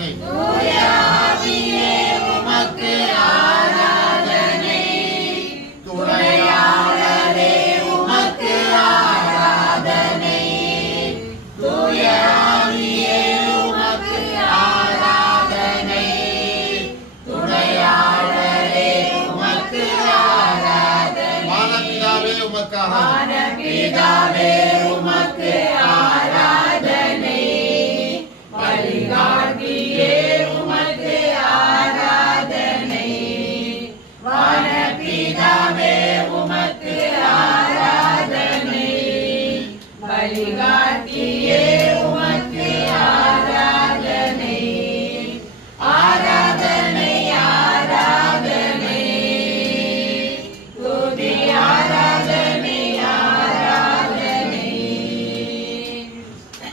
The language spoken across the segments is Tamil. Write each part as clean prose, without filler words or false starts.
ஆராதனை தூய ஆவியே உமக்கு ஆராதனை துணையாளரே உமக்கு ஆராதனை தூய ஆவியே உமக்கு ஆராதனை துணையாளரே உமக்கு ஆராதனை வானபிதாவே உமக்காக வானபிதாவே உமக்கு ஆராதனை வழிகாட்டியே உமக்கு ஆராதனை வானபிதாவே உமக்கு ஆராதனை வழிகாட்டியே உமக்கு ஆராதனை ஆராதனை ஆராதனை துதி ஆராதனை ஆராதனை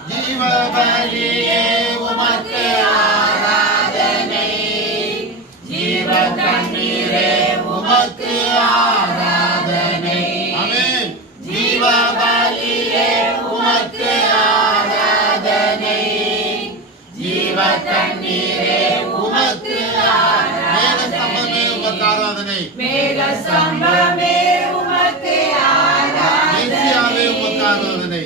ஜீவபலியே உமக்கு ஆராதனை ஜீவ தண்ணீரே உமக்கு ஆராதனை ஆமென் ஜீவபலியே உமக்கு ஆராதனை ஜீவ தண்ணீரே உமக்கு ஆராதனை மேக ஸ்தம்பமே உமக்கு ஆராதனை மேக ஸ்தம்பமே உமக்கு மேசியாவே ஆராதனை உமக்கு ஆராதனை